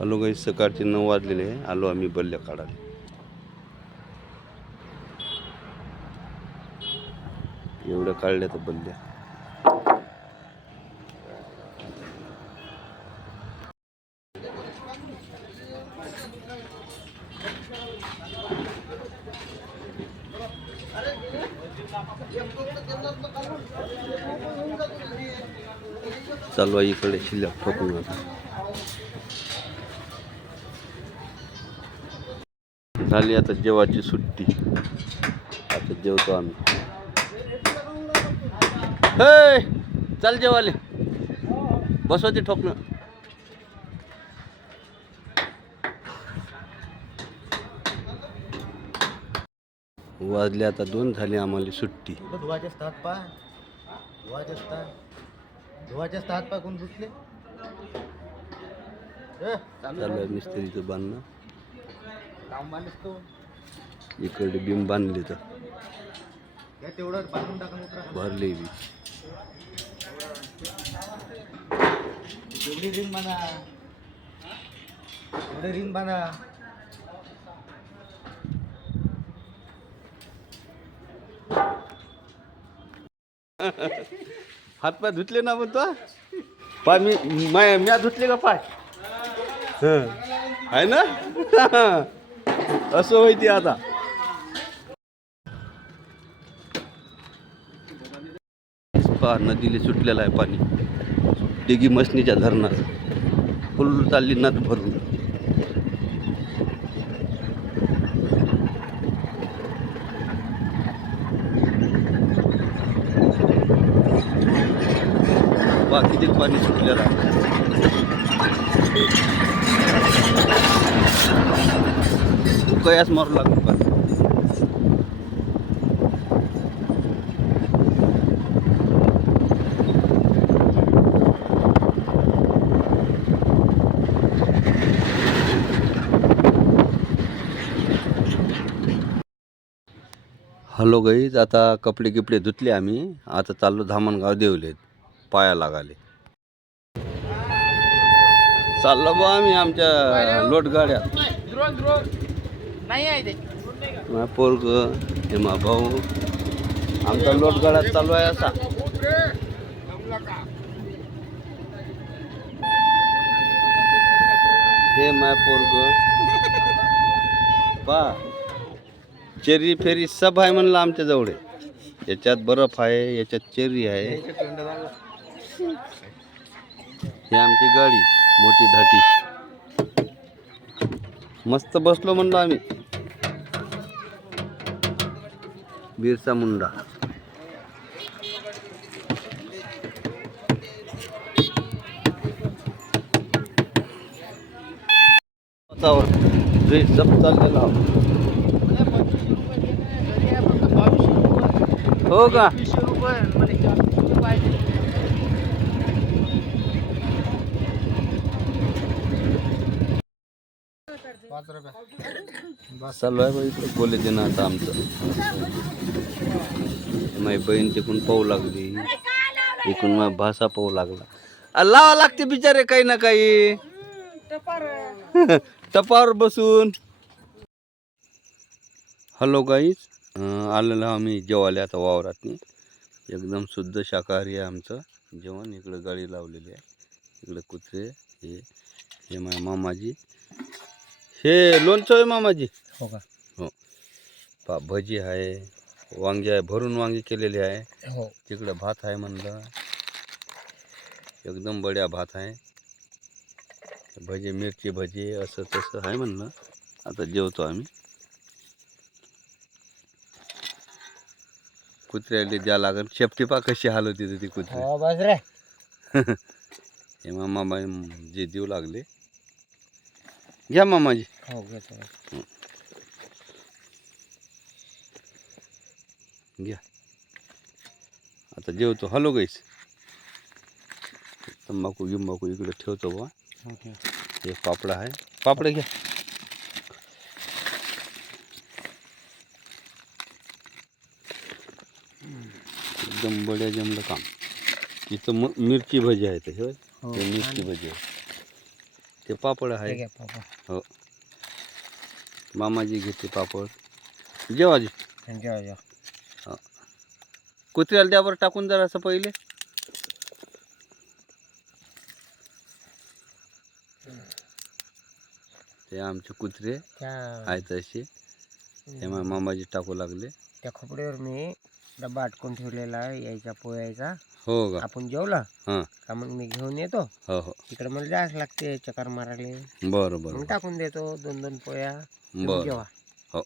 Hello गाईस, सकाळचे 9 वाजलेले आहे. आलो आम्ही बल्ल्या काढायला. एवढ्या काढल्या तर बल्ल्या. चालू आहे इकडे शिल्लक ठोकून. झाली आता जेवाची सुट्टी. आता जेवतो आम्ही. हे चल जेवाले, बसवते ठोकणं. वाजले आता 2, झाली आम्हाला सुट्टी. धुवाचे असतात पा धुवाचे असतात पा कोण धुतले. चालू आहे मिस्त्रीचं बांधणं. काम बांधस तो इकडे बिंब बांधले तर तेवढं बांधून टाका भरले बी. एवढी रिंग बांधा, एवढी रिंग बांधा. हातपाय धुतले ना म्हणतो. पाय म्या धुतले का पाय? आहे ना. असं होती आता. नदीला सुटलेलं आहे पाणी. डिगी मसनीच्या धरणात फुल चालली नद भरून. किती पाणी सुटलेलं आहे. कयास मारू लागलं पाणी. हॅलो गाईज, आता कपडे गिपडे धुतले आम्ही. आता चाललो धामणगाव देवले पाया लागाले. चाललो बा आम्ही आमच्या लोटगाड्या. माझा पोरग हे मा भाऊ, आमचा लोटगाड्यात चालू आहे असा. हे माझा पोरग पा चेरी फेरी सब आहे म्हणलं आमच्या जवळ. याच्यात बर्फ आहे, याच्यात चेरी आहे. हे आमची गाडी मोठी धाटी. मस्त बसलो म्हणलं आम्ही. बिरसा मुंडा. सब चाललेला हो का. चालू आहे इकडे बोले दे ना आता आमचं. माझी बहीण तिकून पाहू लागली, इकडून माझा भाषा पाहू लागला. लावा लागते बिचारे काही ना काही. टपावर बसून. हॅलो गाईज, आलेलो आम्ही जेवायला आता वावरात. एकदम शुद्ध शाकाहारी आहे आमचं जेवण. इकडे गाडी लावलेली आहे. इकडे कुत्रे. हे माझ्या मामाजी. हे लोणचं आहे मामाजी. हो का. हो. पा भजी आहे, वांगी आहे, भरून वांगी केलेली आहे. हो. तिकडे भात आहे म्हणलं. एकदम बढिया भात आहे. भजी, मिरची भजी, असं तसं आहे म्हणलं. आता जेवतो आम्ही. कुत्र्याला द्या लागल. शेपटी पा कशी हालवती ती कुत्री. हे मामा जे देऊ लागले. घ्या मामाजी. हो घ्या. आता जेवतो. हॅलो गाईस, तंबाखू गिंबाखू इकडे ठेवतो बा. हे पापड आहे. पापड घ्या. एकदम बढिया जमलं काम. इथं मिरची भजी आहे. ते मिरची भजी आहे. ते पापड हे आहे. घ्या पापड. हो, मामाजी घेते पापड. जेवाजी जेव्हा जेव्हा हा, कुत्र्याला द्यावर टाकून जरा असं पहिले. ते आमचे कुत्रे त्या आहेत असे. हे मामाजी टाकू लागले. त्या खोपडीवर मी डब्बा अटकून ठेवलेला आहे यायचा पोह्याचा. हो का? आपण जेवला हां. का मग मी घेऊन येतो. हो हो, तिकडे मला जायच लागते चक्कर मारायला. बरं मग बरं टाकून देतो 2-2 पोया. तुम्ही बरं. जेवा. हो.